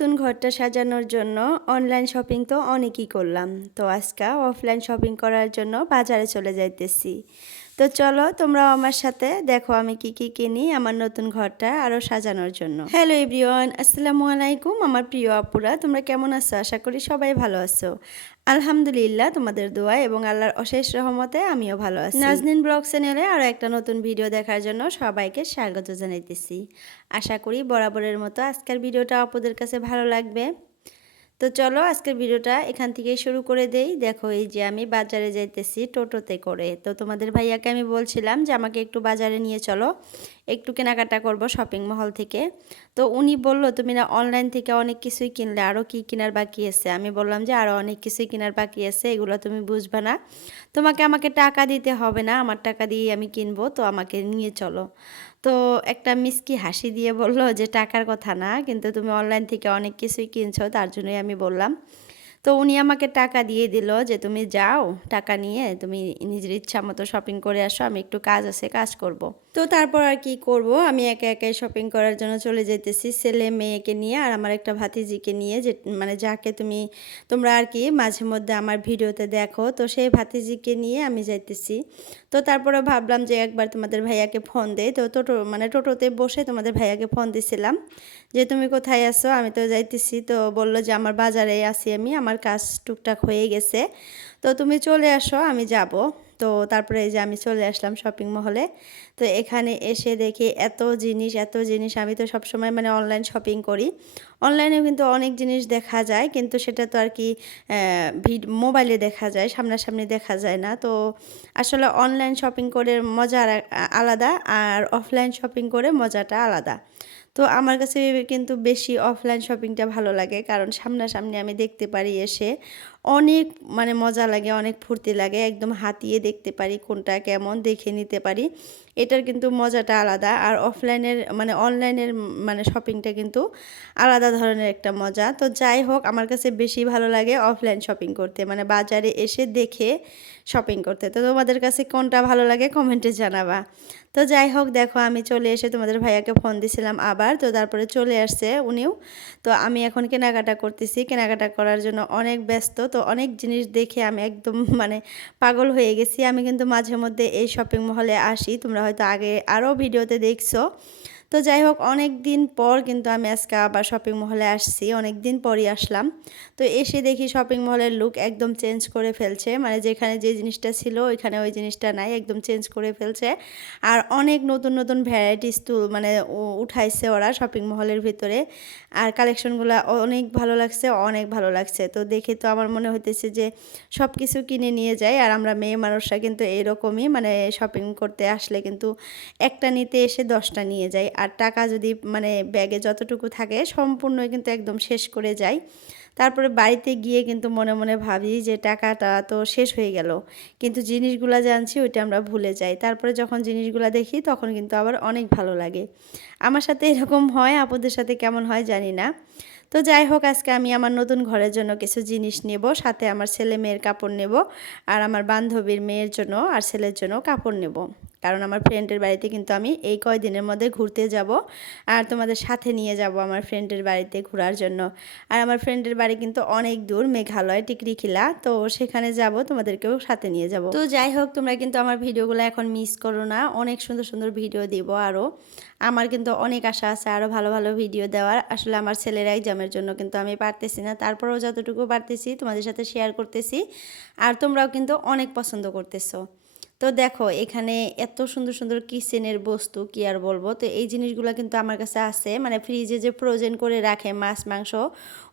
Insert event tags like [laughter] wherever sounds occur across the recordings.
ঘরটা সাজানোর জন্য অনলাইন শপিং তো অনেকই করলাম। তো আজকে অফলাইন শপিং করার জন্য বাজারে চলে যাইতেছি। তো চলো তোমরাও আমার সাথে দেখো আমি কি কি কিনি আমার নতুন ঘরটা আরও সাজানোর জন্য। হ্যালো এভরিওয়ান আসসালামু আলাইকুম আমার প্রিয় আপুরা, তোমরা কেমন আছো? আশা করি সবাই ভালো আছো। আলহামদুলিল্লাহ, তোমাদের দোয়া এবং আল্লাহর অশেষ রহমতে আমিও ভালো আছি। নাজনিন ব্লগ চ্যানেলে আরও একটা নতুন ভিডিও দেখার জন্য সবাইকে স্বাগত জানাইতেছি। আশা করি বরাবরের মতো আজকের ভিডিওটা আপুদের কাছে ভালো লাগবে। তো চলো আজকের ভিডিওটা এখান থেকেই শুরু করে দেই। দেখো, এই যে আমি বাজারে যাইতেছি টোটোতে করে। তো তোমাদের ভাইয়াকে আমি বলছিলাম যে আমাকে একটু বাজারে নিয়ে চলো। একটু কেনাকাটা করব শপিং মহল থেকে। তো উনি বলল, তুমি না অনলাইন থেকে অনেক কিছুই কিনলে আরও কি কেনার বাকি আছে? আমি বললাম যে আরও অনেক কিছুই কেনার বাকি আছে, এগুলো তুমি বুঝবে না। তোমাকে আমাকে টাকা দিতে হবে না, আমার টাকা দিয়ে আমি কিনবো, তো আমাকে নিয়ে চলো। তো একটা মিসকি হাসি দিয়ে বলল যে, টাকার কথা না, কিন্তু তুমি অনলাইন থেকে অনেক কিছুই কিনছো, তার জন্যই আমি বললাম। তো উনি আমাকে টাকা দিয়ে দিল যে, তুমি যাও, টাকা নিয়ে তুমি নিজের ইচ্ছা মতো শপিং করে আসো, আমি একটু কাজ আছে, কাজ করব। তো তারপর আর কি করব? আমি একে একে শপিং করার জন্য চলে যেতেছি ছেলে মেয়েকে নিয়ে আর আমার একটা ভাতিজিকে নিয়ে যে মানে যাকে তুমি, তোমরা আর কি মাঝে মধ্যে আমার ভিডিওতে দেখো, তো সেই ভাতিজিকে নিয়ে আমি যাইতেছি। তো তারপরে ভাবলাম যে একবার তোমাদের ভাইয়াকে ফোন দেই। তো টোটো মানে টোটোতে বসে তোমাদের ভাইয়াকে ফোন দিছিলাম যে, তুমি কোথায় আসো আমি তো যাইতেছি। তো বলল যে, আমার বাজারে আসি আমি, আমার কাজ টুকটাক হয়ে গেছে। তো তুমি চলে আসো, আমি যাব। তো তারপরে এই যে আমি চলে আসলাম শপিং মহলে তো এখানে এসে দেখি এত জিনিস এত জিনিস। আমি তো সবসময় মানে অনলাইন শপিং করি। অনলাইনেও কিন্তু অনেক জিনিস দেখা যায়, কিন্তু সেটা তো আর কি মোবাইলে দেখা যায়, সামনাসামনি দেখা যায় না। তো আসলে অনলাইন শপিং করে মজা আলাদা আর অফলাইন শপিং করে মজাটা আলাদা। তো আমার কাছে কিন্তু বেশি অফলাইন শপিংটা ভালো লাগে। কারণ সামনাসামনি আমি দেখতে পারি এসে অনেক মানে মজা লাগে, অনেক ফুর্তি লাগে, একদম হাতিয়ে দেখতে পারি কোনটা কেমন দেখে নিতে পারি। এটার কিন্তু মজাটা আলাদা। আর অফলাইনের মানে অনলাইনের মানে শপিংটা কিন্তু আলাদা ধরনের একটা মজা। তো যাই হোক, আমার কাছে বেশি ভালো লাগে অফলাইন শপিং করতে মানে বাজারে এসে দেখে শপিং করতে। তো তোমাদের কাছে কোনটা ভালো লাগে কমেন্টে জানাবা। তো যাই হোক, দেখো আমি চলে এসে তোমাদের ভাইয়াকে ফোন দিছিলাম আবার, তো তারপরে চলে আসছে উনিও। তো আমি এখন কেনাকাটা করতেছি। কেনাকাটা করার জন্য অনেক ব্যস্ত, তো অনেক জিনিস দেখে আমি একদম [laughs] মানে পাগল হয়ে গেছি। আমি কিন্তু মাঝে মধ্যে এই শপিং মহলে আসি। তোমরা হয়তো আগে আরও ভিডিওতে দেখছ। তো যাই হোক অনেক দিন পর কিন্তু আমি আজকে আবার শপিং মহলে আসছি। অনেক দিন পরই আসলাম। তো এসে দেখি শপিং মহলের লুক একদম চেঞ্জ করে ফেলছে। মানে যেখানে যে জিনিসটা ছিল, ওইখানে ওই জিনিসটা নাই, একদম চেঞ্জ করে ফেলছে। আর অনেক নতুন নতুন ভ্যারাইটিস তো মানে উঠাইছে ওরা শপিং মহলের ভিতরে। আর কালেকশনগুলো অনেক ভালো লাগছে, অনেক ভালো লাগছে। তো দেখে তো আমার মনে হইতেছে যে সব কিছু কিনে নিয়ে যায় আর আমরা মেয়ে মানুষরা কিন্তু এরকমই মানে শপিং করতে আসলে কিন্তু একটা নিতে এসে দশটা নিয়ে যায় আর টাকা যদি মানে ব্যাগে যতটুকু থাকে সম্পূর্ণই কিন্তু একদম শেষ করে যায়। তারপরে বাড়িতে গিয়ে কিন্তু মনে মনে ভাবি যে টাকাটা তো শেষ হয়ে গেল। কিন্তু জিনিসগুলো জানছি ওইটা আমরা ভুলে যাই। তারপরে যখন জিনিসগুলো দেখি তখন কিন্তু আবার অনেক ভালো লাগে। আমার সাথে এরকম হয়, আপুদের সাথে কেমন হয় জানি না। তো যাই হোক, আজকে আমি আমার নতুন ঘরের জন্য কিছু জিনিস নেব, সাথে আমার ছেলে মেয়ের কাপড় নেব, আর আমার বান্ধবীর মেয়ের জন্য আর ছেলের জন্য কাপড় নেব। কারণ আমার ফ্রেন্ডের বাড়িতে কিন্তু আমি এই কয়দিনের মধ্যে ঘুরতে যাব আর তোমাদের সাথে নিয়ে যাব আমার ফ্রেন্ডের বাড়িতে ঘোরার জন্য। আর আমার ফ্রেন্ডের বাড়ি কিন্তু অনেক দূর, মেঘালয় টিকরিখিলা তো সেখানে যাব, তোমাদেরকেও সাথে নিয়ে যাব। তো যাই হোক, তোমরা কিন্তু আমার ভিডিওগুলো এখন মিস করো না। অনেক সুন্দর সুন্দর ভিডিও দিব আরও আমার কিন্তু অনেক আশা আছে আরও ভালো ভালো ভিডিও দেওয়ার। আসলে আমার ছেলের এক্সামের জন্য কিন্তু আমি পারতেছি না। তারপরেও যতটুকু পারতেছি, তোমাদের সাথে শেয়ার করতেছি। আর তোমরাও কিন্তু অনেক পছন্দ করতেছো। তো দেখো, এখানে এত সুন্দর সুন্দর কিচেনের বস্তু, কি আর বলব? তো এই জিনিসগুলো কিন্তু আমার কাছে আছে। মানে ফ্রিজে যে ফ্রোজেন করে রাখে মাছ, মাংস,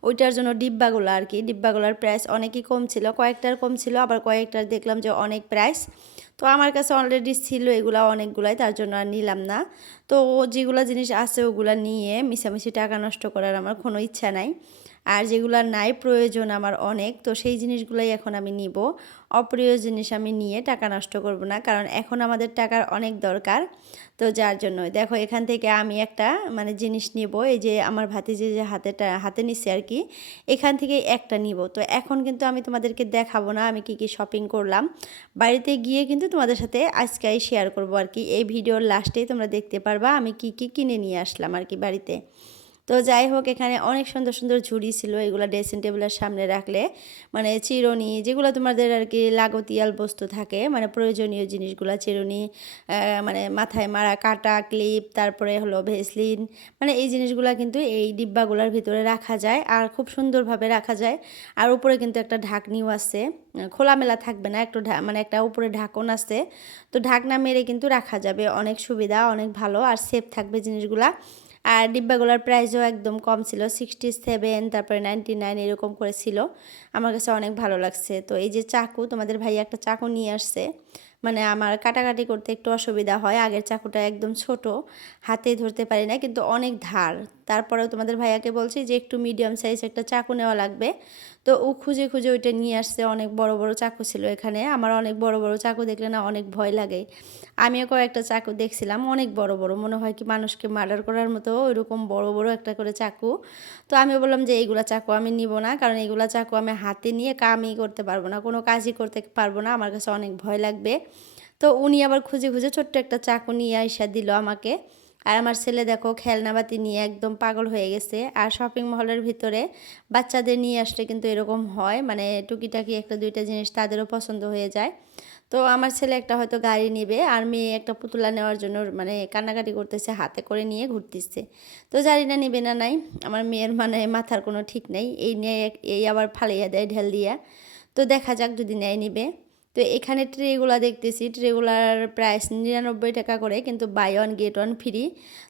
ওইটার জন্য ডিব্বাগুলো আর কি। ডিব্বাগুলোর প্রাইস অনেকই কম ছিল। কয়েকটার কম ছিল, আবার কয়েকটার দেখলাম যে অনেক প্রাইস তো আমার কাছে অলরেডি ছিল এগুলো অনেকগুলাই, তার জন্য আর নিলাম না। তো যেগুলো জিনিস আছে, ওগুলো নিয়ে মিশামিশি টাকা নষ্ট করার আমার কোনো ইচ্ছা নাই। আর যেগুলো নাই প্রয়োজন আমার অনেক, তো সেই জিনিসগুলোই এখন আমি নিব। অপ্রিয় জিনিস আমি নিয়ে টাকা নষ্ট করব না, কারণ এখন আমাদের টাকার অনেক দরকার। তো যার জন্য দেখো এখান থেকে আমি একটা মানে জিনিস নিব, এই যে আমার ভাতি যে যে হাতেটা, হাতে নিচ্ছে আর কি, এখান থেকে একটা নিব। তো এখন কিন্তু আমি তোমাদেরকে দেখাবো না, আমি কি কি শপিং করলাম। বাড়িতে গিয়ে কিন্তু তোমাদের সাথে আজকেই শেয়ার করব আর কি। এই ভিডিওর লাস্টেই তোমরা দেখতে পারবা আমি কি কি কিনে নিয়ে আসলাম আর কি বাড়িতে। তো যাই হোক, এখানে অনেক সুন্দর সুন্দর ঝুড়ি ছিল, এগুলো ড্রেসিং টেবিলের সামনে রাখলে। মানে চিরুনি, যেগুলো তোমাদের আর কি লাগতিয়াল বস্তু থাকে মানে প্রয়োজনীয় জিনিসগুলো, চিরুনি মানে মাথায় মারা কাটা ক্লিপ তারপরে হলো ভেসলিন মানে এই জিনিসগুলো কিন্তু এই ডিব্বাগুলোর ভিতরে রাখা যায় আর খুব সুন্দরভাবে রাখা যায়। আর উপরে কিন্তু একটা ঢাকনিও আছে, খোলামেলা থাকবে না, একটু মানে একটা উপরে ঢাকন আছে। তো ঢাকনা মেরে কিন্তু রাখা যাবে, অনেক সুবিধা, অনেক ভালো, আর সেফ থাকবে জিনিসগুলা। আর ডিব্বাগুলোর প্রাইসও একদম কম ছিল সিক্সটি সেভেন তারপরে নাইনটি নাইন এরকম করে ছিল। আমার কাছে অনেক ভালো লাগছে। তো এই যে চাকু, তোমাদের ভাই একটা চাকু নিয়ে আসছে। মানে আমার কাটাকাটি করতে একটু অসুবিধা হয়। আগের চাকুটা একদম ছোট, হাতে ধরতে পারি না, কিন্তু অনেক ধার। তারপরেও তোমাদের ভাইয়াকে বলছি যে একটু মিডিয়াম সাইজ একটা চাকু নেওয়া লাগবে। তো ও খুঁজে খুঁজে ওইটা নিয়ে আসছে, অনেক বড় বড় চাকু ছিল এখানে। আমার অনেক বড় বড় চাকু দেখলে না অনেক ভয় লাগে। আমিও কয়েকটা চাকু দেখছিলাম, অনেক বড় বড়। মনে হয় কি মানুষকে মার্ডার করার মতো ওইরকম বড় বড় একটা করে চাকু। তো আমি বললাম যে এইগুলা চাকু আমি নিব না, কারণ এইগুলা চাকু আমি হাতে নিয়ে কামই করতে পারব না, কোনো কাজই করতে পারব না, আমার কাছে অনেক ভয় লাগবে। তো উনি আবার খুঁজে খুঁজে ছোট্ট একটা চাকু নিয়ে আইসা দিল আমাকে। আর আমার ছেলে দেখো খেলনাবাতি নিয়ে একদম পাগল হয়ে গেছে। আর শপিং মহলের ভিতরে বাচ্চাদের নিয়ে আসলে কিন্তু এরকম হয়। মানে টুকিটাকি একটা দুইটা জিনিস তাদেরও পছন্দ হয়ে যায়। তো আমার ছেলে একটা হয়তো গাড়ি নেবে আর মেয়ে একটা পুতুলা নেওয়ার জন্য মানে কান্নাকাটি করতেছে, হাতে করে নিয়ে ঘুরতেছে। তো জানি না নিবে না নাই। আমার মেয়ের মানে মাথার কোনো ঠিক নেই। এই নিয়ে এই আবার ফালাইয়া দেয় ঢেল দিয়া। তো দেখা যাক যদি নেয়, নিবে। তো এখানে ট্রেগুলা দেখতেছি, ট্রেগুলার প্রাইস নিরানব্বই টাকা করে, কিন্তু buy one get one free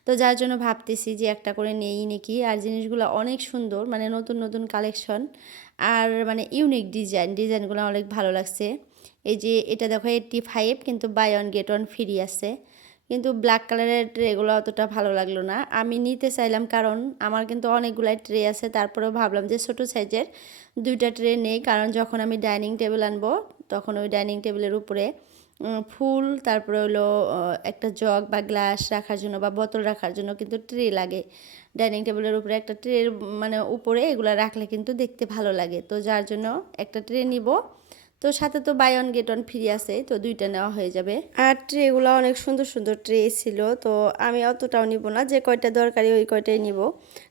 তো যার জন্য ভাবতেছি যে একটা করে নেই নাকি, আর জিনিসগুলো অনেক সুন্দর মানে নতুন নতুন কালেকশন আর মানে ইউনিক ডিজাইন ডিজাইনগুলো অনেক ভালো লাগছে। এই যে এটা দেখো এইটটি ফাইভ কিন্তু buy one get one free আছে। কিন্তু ব্ল্যাক কালারের ট্রেগুলো অতটা ভালো লাগল না। আমি নিতে চাইলাম কারণ আমার কিন্তু অনেকগুলাই ট্রে আছে, তারপরেও ভাবলাম যে ছোটো সাইজের দুইটা ট্রে নেই, কারণ যখন আমি ডাইনিং টেবিল আনব তখন ওই ডাইনিং টেবিলের উপরে ফুল, তারপরে হলো একটা জগ বা গ্লাস রাখার জন্য বা বোতল রাখার জন্য কিন্তু ট্রে লাগে। ডাইনিং টেবিলের উপরে একটা ট্রের মানে উপরে এগুলো রাখলে কিন্তু দেখতে ভালো লাগে। তো যার জন্য একটা ট্রে নিব। তো সাথে তো buy one get one free আছে, তো দুইটা নেওয়া হয়ে যাবে। আর ট্রেগুলো অনেক সুন্দর সুন্দর ট্রে ছিল, তো আমি অতটাও নিব না, যে কয়টা দরকারি ওই কয়টাই নিব।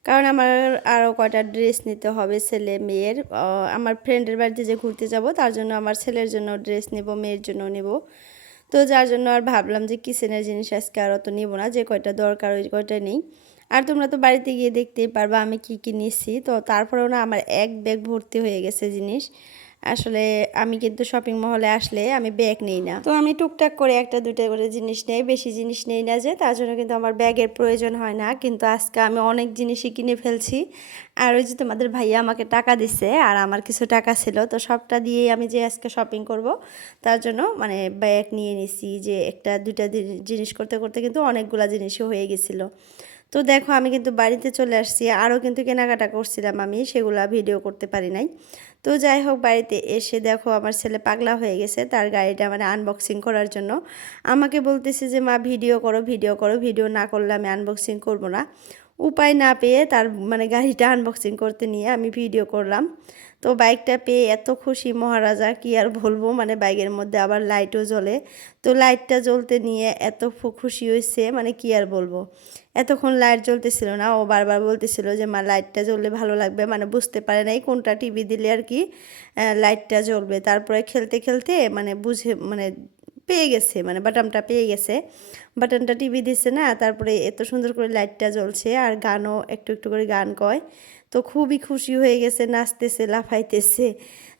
কারণ আমার আরও কয়টা ড্রেস নিতে হবে ছেলে, মেয়ের আমার ফ্রেন্ডের বাড়িতে যে ঘুরতে যাব, তার জন্য আমার ছেলের জন্য ড্রেস নেব, মেয়ের জন্য নেব। তো যার জন্য আর ভাবলাম যে কিচেনের জিনিস আজকে আর অত নিব না, যে কয়টা দরকার ওই কয়টা নেই। আর তোমরা তো বাড়িতে গিয়ে দেখতেই পারবা আমি কি কি নিচ্ছি তো তারপরেও না আমার এক ব্যাগ ভর্তি হয়ে গেছে জিনিস। আসলে আমি কিন্তু শপিং মহলে আসলে আমি ব্যাগ নেই না। তো আমি টুকটাক করে একটা, দুইটা করে জিনিস নেই, বেশি জিনিস নেই না যে, তার জন্য কিন্তু আমার ব্যাগের প্রয়োজন হয় না। কিন্তু আজকে আমি অনেক জিনিসই কিনে ফেলছি। আর ওই যে তোমাদের ভাইয়া আমাকে টাকা দিছে, আর আমার কিছু টাকা ছিল, তো সবটা দিয়েই আমি যে আজকে শপিং করব, তার জন্য মানে ব্যাগ নিয়ে নিছি যে একটা, দুইটা জিনিস করতে করতে কিন্তু অনেকগুলা জিনিসও হয়ে গেছিল। তো দেখো আমি কিন্তু বাড়িতে চলে আসছি। আরও কিন্তু কেনাকাটা করছিলাম আমি, সেগুলা ভিডিও করতে পারি নাই। তো যাই হোক, বাড়িতে এসে দেখো আমার ছেলে পাগলা হয়ে গেছে, তার গাড়িটা মানে আনবক্সিং করার জন্য। আমাকে বলতেছে যে, মা, ভিডিও করো ভিডিও করো, ভিডিও না করলে আমি আনবক্সিং করব না। উপায় না পেয়ে তার মানে গাড়িটা আনবক্সিং করতে নিয়ে আমি ভিডিও করলাম। তো বাইকটা পেয়ে এত খুশি মহারাজা, কি আর বলব? মানে বাইকের মধ্যে আবার লাইটও জ্বলে। তো লাইটটা জ্বলতে নিয়ে এত খুশি হয়েছে মানে কি আর বলব? এতক্ষণ লাইট জ্বলতেছিল না, ও বারবার বলতেছিল যে, মা, লাইটটা জ্বললে ভালো লাগবে। মানে বুঝতে পারে নাই কোনটা টিভি দিলে আর কি লাইটটা জ্বলবে। তারপরে খেলতে খেলতে মানে বুঝে মানে পেয়ে গেছে মানে বাটনটা পেয়ে গেছে। বাটনটা টিভি দিচ্ছে না, তারপরে এত সুন্দর করে লাইটটা জ্বলছে, আর গানও একটু একটু করে গান কয়। তো খুবই খুশি হয়ে গেছে, নাচতেছে, লাফাইতেছে।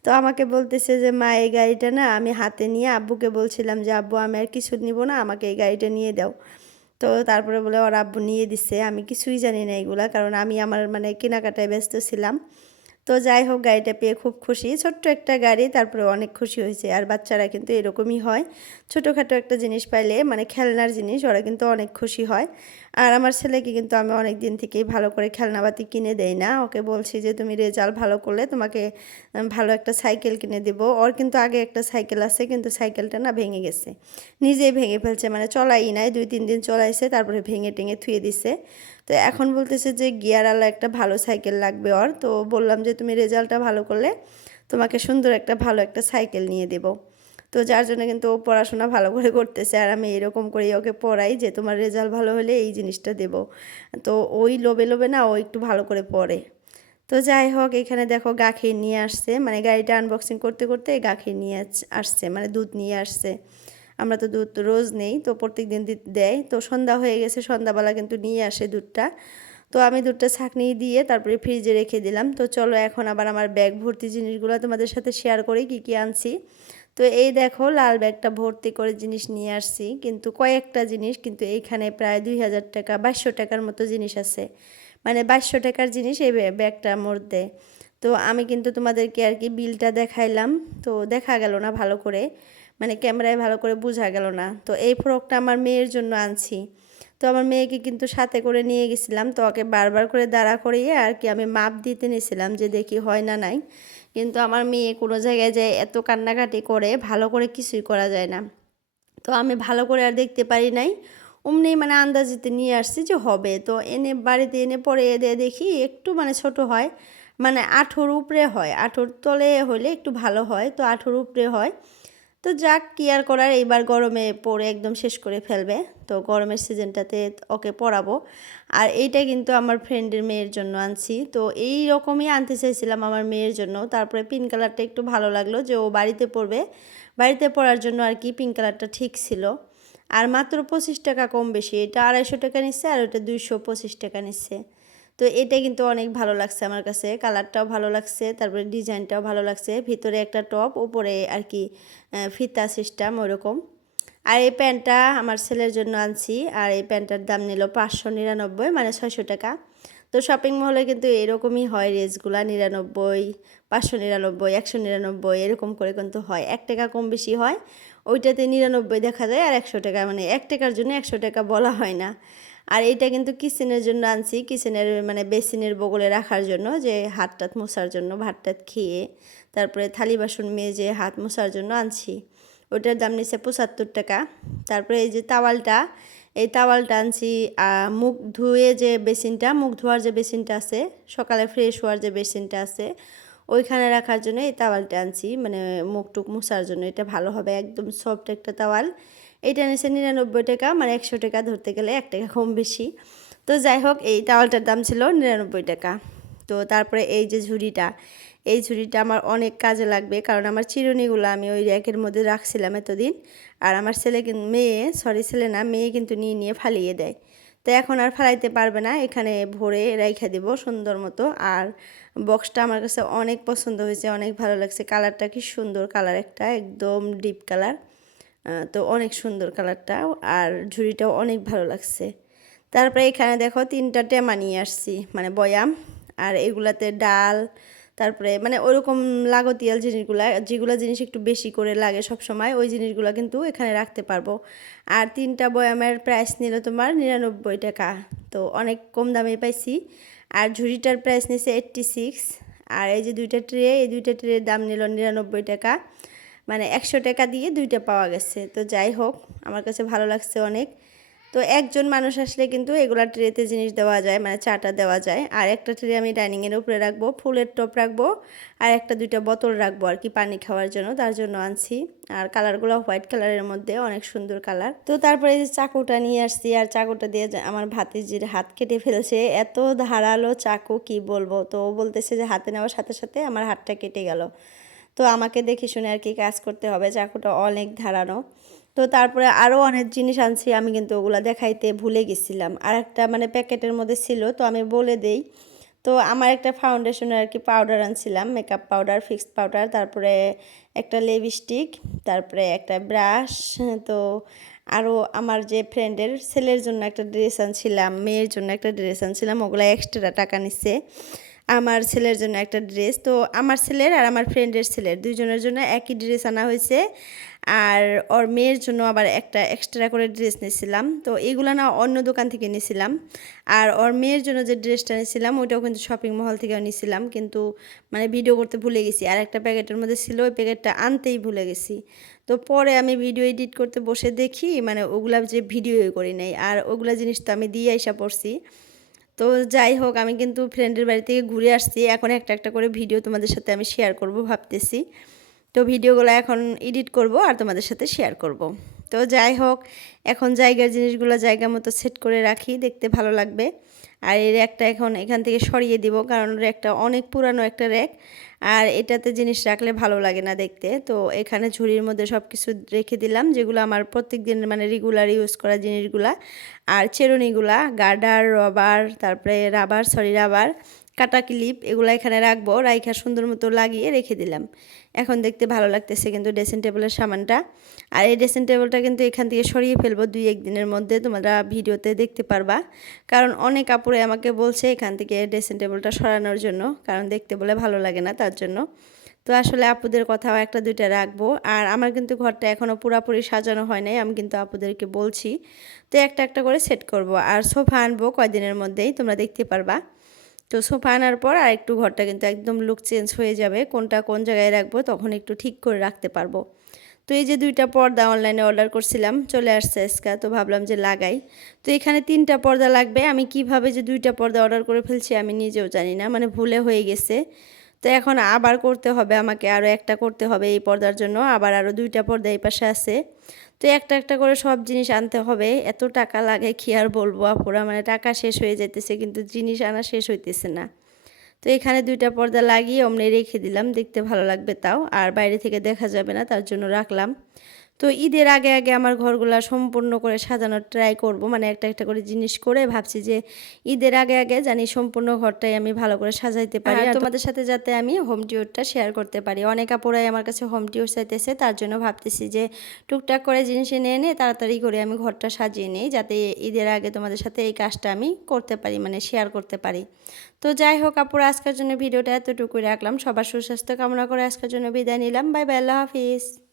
তো আমাকে বলতেছে যে, মা, এই গাড়িটা না আমি হাতে নিয়ে আব্বুকে বলছিলাম যে, আব্বু, আমি আর কিছু নিব না, আমাকে এই গাড়িটা নিয়ে দাও। তো তারপরে বলে, ওর আব্বু নিয়ে দিছে, আমি কিছুই জানি না এগুলা, কারণ আমি আমার মানে কেনাকাটায় ব্যস্ত ছিলাম। তো যাই হোক, গাড়িটা পেয়ে খুব খুশি। ছোট্ট একটা গাড়ি, তারপরে অনেক খুশি হয়েছে। আর বাচ্চারা কিন্তু এরকমই হয়। ছোটোখাটো একটা জিনিস পাইলে মানে খেলনার জিনিস, ওরা কিন্তু অনেক খুশি হয়। আর আমার ছেলেকে কিন্তু আমি অনেক দিন থেকেই ভালো করে খেলনাবাতি কিনে দেই না। ওকে বলছি যে, তুমি রেজাল্ট ভালো করলে তোমাকে ভালো একটা সাইকেল কিনে দেবো। ওর কিন্তু আগে একটা সাইকেল আছে, কিন্তু সাইকেলটা না ভেঙে গেছে। নিজেই ভেঙে ফেলছে মানে চলাই নাই, দুই, তিন দিন চলাইছে, তারপরে ভেঙে টেঙে থুয়ে দিছে। তো এখন বলতেছে যে গিয়ারওয়ালা একটা ভালো সাইকেল লাগবে ওর। তো বললাম যে, তুমি রেজাল্টটা ভালো করলে তোমাকে সুন্দর একটা ভালো একটা সাইকেল নিয়ে দেবো। তো যার জন্য কিন্তু ও পড়াশোনা ভালো করে করতেছে। আর আমি এরকম করেই ওকে পড়াই যে তোমার রেজাল্ট ভালো হলে এই জিনিসটা দেব। তো ওই লোবে লোবে না ও একটু ভালো করে পড়ে। তো যাই হোক, এখানে দেখো গাখির নিয়ে আসছে। মানে গাড়িটা আনবক্সিং করতে করতে গাখির নিয়ে আসছে। মানে দুধ নিয়ে আসছে। আমরা তো দুধ রোজ নেই, তো প্রত্যেক দিন দেয়। তো সন্ধ্যা হয়ে গেছে, সন্ধ্যাবেলা কিন্তু নিয়ে আসে দুধটা। তো আমি দুধটা ছাঁকনি দিয়ে তারপরে ফ্রিজে রেখে দিলাম। তো চলো এখন আবার আমার ব্যাগ ভর্তি জিনিসগুলো তোমাদের সাথে শেয়ার করি, কী কী আনছি। তো এই দেখো লাল ব্যাগটা ভর্তি করে জিনিস নিয়ে আসছি। কিন্তু কয়েকটা জিনিস, কিন্তু এইখানে প্রায় দুই হাজার টাকা, বাইশশো টাকার মতো জিনিস আছে। মানে বাইশশো টাকার জিনিস এই ব্যাগটার মধ্যে তো আমি কিন্তু তোমাদেরকে আর কি বিলটা দেখাইলাম। তো দেখা গেল না ভালো করে। মানে ক্যামেরায় ভালো করে বোঝা গেল না। তো এই ফ্রকটা আমার মেয়ের জন্য আনছি। তো আমার মেয়েকে কিন্তু সাথে করে নিয়ে গেছিলাম। তো ওকে বারবার করে দাঁড়া করিয়ে আর কি আমি মাপ দিতে নিয়েছিলাম যে দেখি হয় না নাই। কিন্তু আমার মেয়ে কোনো জায়গায় যায় এত কান্নাকাটি করে, ভালো করে কিছুই করা যায় না। তো আমি ভালো করে আর দেখতে পারি নাই। অমনি মানে আন্দাজিতে নিয়ে আসছি যে হবে। তো এনে বাড়িতে এনে পরে দিয়ে দেখি একটু মানে ছোট হয় মানে আঠোর উপরে হয়। আঠোর তলে হলে একটু ভালো হয়, তো আঠোর উপরে হয়। তো যাক, কি আর করার? এইবার গরমে পরে একদম শেষ করে ফেলবে। তো গরমের সিজনটাতে ওকে পড়াবো। আর এইটা কিন্তু আমার ফ্রেন্ডের মেয়ের জন্য আনছি। তো এই রকমই আনতে চাইছিলাম আমার মেয়ের জন্য। তারপরে পিঙ্ক কালারটা একটু ভালো লাগল যে ও বাড়িতে পড়বে। বাড়িতে পড়ার জন্য আর কি পিঙ্ক কালারটা ঠিক ছিল। আর মাত্র পঁচিশ টাকা কম বেশি। এটা আড়াইশো টাকা নিচ্ছে আর ওটা দুইশো পঁচিশ টাকা নিচ্ছে। তো এটা কিন্তু অনেক ভালো লাগছে আমার কাছে। কালারটাও ভালো লাগছে, তারপরে ডিজাইনটাও ভালো লাগছে। ভিতরে একটা টপ, উপরে আর কি ফিতা সিস্টেম ওরকম। আর এই প্যান্টটা আমার ছেলের জন্য আনছি, আর এই প্যান্টটার দাম নিল পাঁচশো নিরানব্বই মানে ছয়শো টাকা। তো শপিং মলে কিন্তু এরকমই হয় রেসগুলা, নিরানব্বই, পাঁচশো নিরানব্বই, একশো নিরানব্বই, এরকম করে কিন্তু হয়। এক টাকা কম বেশি হয় ওইটাতে নিরানব্বই দেখা যায় আর একশো টাকা মানে এক টাকার জন্য একশো টাকা বলা হয় না। আর এইটা কিন্তু কিচেনের জন্য আনছি, কিচেনের মানে বেসিনের বগলে রাখার জন্য যে হাত টাত মোছার জন্য, ভাত টাত খেয়ে তারপরে থালি বাসন মেজে হাত মোছার জন্য আনছি। ওটার দাম নিচ্ছে পঁচাত্তর টাকা। তারপরে এই যে তাওয়ালটা, এই তাওয়ালটা আনছি মুখ ধুয়ে যে বেসিনটা, মুখ ধোয়ার যে বেসিনটা আছে, সকালে ফ্রেশ হওয়ার যে বেসিনটা আছে ওইখানে রাখার জন্য এই তাওয়ালটা আনছি। মানে মুখ টুক মোছার জন্য। এটা ভালো হবে, একদম সফট একটা তাওয়াল। এটা নিচে নিরানব্বই টাকা মানে একশো টাকা ধরতে গেলে এক টাকা কম বেশি। তো যাই হোক, এই টাওয়ালটার দাম ছিল নিরানব্বই টাকা। তো তারপরে এই যে ঝুড়িটা, এই ঝুড়িটা আমার অনেক কাজে লাগবে, কারণ আমার চিরুনিগুলো আমি ওই র্যাকের মধ্যে রাখছিলাম এতদিন। আর আমার ছেলে মেয়ে সরি ছেলে না, মেয়ে কিন্তু নিয়ে নিয়ে ফালিয়ে দেয়। তো এখন আর ফেলাইতে পারবে না। এখানে ভরে রেখে দেব সুন্দর মতো। আর বক্সটা আমার কাছে অনেক পছন্দ হয়েছে, অনেক ভালো লাগছে। কালারটা কি সুন্দর কালার একটা, একদম ডিপ কালার। তো অনেক সুন্দর কালারটা আর ঝুড়িটাও অনেক ভালো লাগছে। তারপরে এখানে দেখো তিনটা টেমা নিয়ে আসছি মানে বয়াম। আর এগুলাতে ডাল তারপরে মানে ওরকম লাগতিয়াল জিনিসগুলো, যেগুলো জিনিস একটু বেশি করে লাগে সব সময় ওই জিনিসগুলো কিন্তু এখানে রাখতে পারব। আর তিনটা বয়ামের প্রাইস নিল তোমার নিরানব্বই টাকা। তো অনেক কম দামে পাইছি। আর ঝুড়িটার প্রাইস নিয়েছে এইট্টি সিক্স আর এই যে দুইটা ট্রে এই দুইটা ট্রের দাম নিল নিরানব্বই টাকা। মানে একশো টাকা দিয়ে দুইটা পাওয়া গেছে। তো যাই হোক, আমার কাছে ভালো লাগছে অনেক। তো একজন মানুষ আসলে কিন্তু এগুলা ট্রেতে জিনিস দেওয়া যায় মানে চাটা দেওয়া যায়। আর একটা ট্রে আমি ডাইনিংয়ের উপরে রাখব, ফুলের টপ রাখব, আর একটা দুইটা বোতল রাখব আর কি পানি খাওয়ার জন্য, তার জন্য আনছি। আর কালারগুলো হোয়াইট কালারের মধ্যে, অনেক সুন্দর কালার। তো তারপরে যে চাকুটা নিয়ে আসছি, আর চাকুটা দিয়ে আমার ভাতিজির হাত কেটে ফেলছে। এত ধারালো চাকু, কি বলব? তো ও বলতেছে যে হাতে নেওয়ার সাথে সাথে আমার হাতটা কেটে গেল। তো আমাকে দেখে শুনে আর কি কাজ করতে হবে, চাকুটা অনেক ধারানো তো তারপরে আরও অনেক জিনিস আনছি আমি কিন্তু ওগুলো দেখাইতে ভুলে গেছিলাম। আর একটা মানে প্যাকেটের মধ্যে ছিল, তো আমি বলে দেই। তো আমার একটা ফাউন্ডেশনের আর কি পাউডার আনছিলাম মেকআপ পাউডার ফিক্সড পাউডার তারপরে একটা লিপস্টিক তারপরে একটা ব্রাশ তো আরও আমার যে ফ্রেন্ডের ছেলের জন্য একটা ড্রেস আনছিলাম, মেয়ের জন্য একটা ড্রেস আনছিলাম, ওগুলো এক্সট্রা টাকা নিচ্ছে আমার ছেলের জন্য একটা ড্রেস তো আমার ছেলের আর আমার ফ্রেন্ডের ছেলের দুজনের জন্য একই ড্রেস আনা হয়েছে। আর ওর মেয়ের জন্য আবার একটা এক্সট্রা করে ড্রেস নিয়েছিলাম। তো এগুলো না অন্য দোকান থেকে নিয়েছিলাম। আর ওর মেয়ের জন্য যে ড্রেসটা নিয়েছিলাম, ওইটাও কিন্তু শপিং মহল থেকে নিয়েছিলাম। কিন্তু মানে ভিডিও করতে ভুলে গেছি। আর একটা প্যাকেটের মধ্যে ছিল, ওই প্যাকেটটা আনতেই ভুলে গেছি। তো পরে আমি ভিডিও এডিট করতে বসে দেখি মানে ওগুলা যে ভিডিও করি নাই। আর ওগুলা জিনিস তো আমি দিয়ে আইসা পড়ছি। তো যাই হোক, আমি কিন্তু ফ্রেন্ডের বাড়ি থেকে ঘুরে আসছি। এখন একটা একটা করে ভিডিও তোমাদের সাথে আমি শেয়ার করব ভাবতেছি। তো ভিডিওগুলো এখন এডিট করব আর তোমাদের সাথে শেয়ার করব। তো যাই হোক, এখন জায়গার জিনিসগুলো জায়গা মতো সেট করে রাখি, দেখতে ভালো লাগবে। আর এই র্যাকটা এখন এখান থেকে সরিয়ে দিব, কারণ র্যাকটা অনেক পুরানো একটা র্যাক। আর এটাতে জিনিস রাখলে ভালো লাগে না দেখতে। তো এখানে ঝুড়ির মধ্যে সব কিছু রেখে দিলাম, যেগুলো আমার প্রত্যেক দিন মানে রেগুলার ইউজ করা জিনিসগুলা। আর চেরুনিগুলা গার্ডার রবার তারপরে রাবার সরি রাবার কাটা ক্লিপ এগুলো এখানে রাখব, রাইখা সুন্দর মতো লাগিয়ে রেখে দিলাম। এখন দেখতে ভালো লাগতেছে কিন্তু ড্রেসিং টেবিলের সামানটা। আর এই ড্রেসিং টেবিলটা কিন্তু এখান থেকে সরিয়ে ফেলব দুই একদিনের মধ্যে, তোমরা ভিডিওতে দেখতে পারবা। কারণ অনেক কাপড়ে আমাকে বলছে এখান থেকে ড্রেসিং টেবিলটা সরানোর জন্য, কারণ দেখতে বলে ভালো লাগে না তার জন্য। তো আসলে আপুদের কথাও একটা, দুইটা রাখব। আর আমার কিন্তু ঘরটা এখনও পুরাপুরি সাজানো হয় নাই, আমি কিন্তু আপুদেরকে বলছি। তো একটা একটা করে সেট করব। আর সোফা আনব কয়দিনের মধ্যেই, তোমরা দেখতে পারবা। তো সোফা আনার পর আর একটু ঘরটা কিন্তু একদম লুক চেঞ্জ হয়ে যাবে, কোনটা কোন জায়গায় রাখব তখন একটু ঠিক করে রাখতে পারব। তো এই যে দুইটা পর্দা অনলাইনে অর্ডার করছিলাম, চলে আসছে আজকা, তো ভাবলাম যে লাগাই। তো এখানে তিনটা পর্দা লাগবে, আমি কীভাবে যে দুইটা পর্দা অর্ডার করে ফেলছি আমি নিজেও জানি না মানে ভুলে হয়ে গেছে। তো এখন আবার করতে হবে, আমাকে আরও একটা করতে হবে এই পর্দার জন্য, আবার আরও দুইটা পর্দা এই পাশে আছে। তো একটা একটা করে সব জিনিস আনতে হবে। এত টাকা লাগে কি আর বলব আপুরা? মানে টাকা শেষ হয়ে যেতেছে কিন্তু জিনিস আনা শেষ হইতেছে না। তো এখানে দুইটা পর্দা লাগিয়ে অমনি রেখে দিলাম, দেখতে ভালো লাগবে তাও। আর বাইরে থেকে দেখা যাবে না, তার জন্য রাখলাম। তো ঈদের আগে আগে আমার ঘরগুলো সম্পূর্ণ করে সাজানোর ট্রাই করব। মানে একটা একটা করে জিনিস করে ভাবছি যে ঈদের আগে আগে জানি সম্পূর্ণ ঘরটাই আমি ভালো করে সাজাইতে পারি। আর তোমাদের সাথে যাতে আমি হোম টিউরটা শেয়ার করতে পারি। অনেক আপুরাই আমার কাছে হোম টিউর চাইতেছে তার জন্য ভাবতেছি যে টুকটাক করে জিনিস এনে এনে তাড়াতাড়ি করে আমি ঘরটা সাজিয়ে নিই যাতে ঈদের আগে তোমাদের সাথে এই কাজটা আমি করতে পারি মানে শেয়ার করতে পারি। তো যাই হোক আপুরা আজকের জন্য ভিডিওটা এতটুকুই রাখলাম। সবার সুস্বাস্থ্য কামনা করে আজকের জন্য বিদায় নিলাম। বাই বাই আল্লাহ হাফিজ।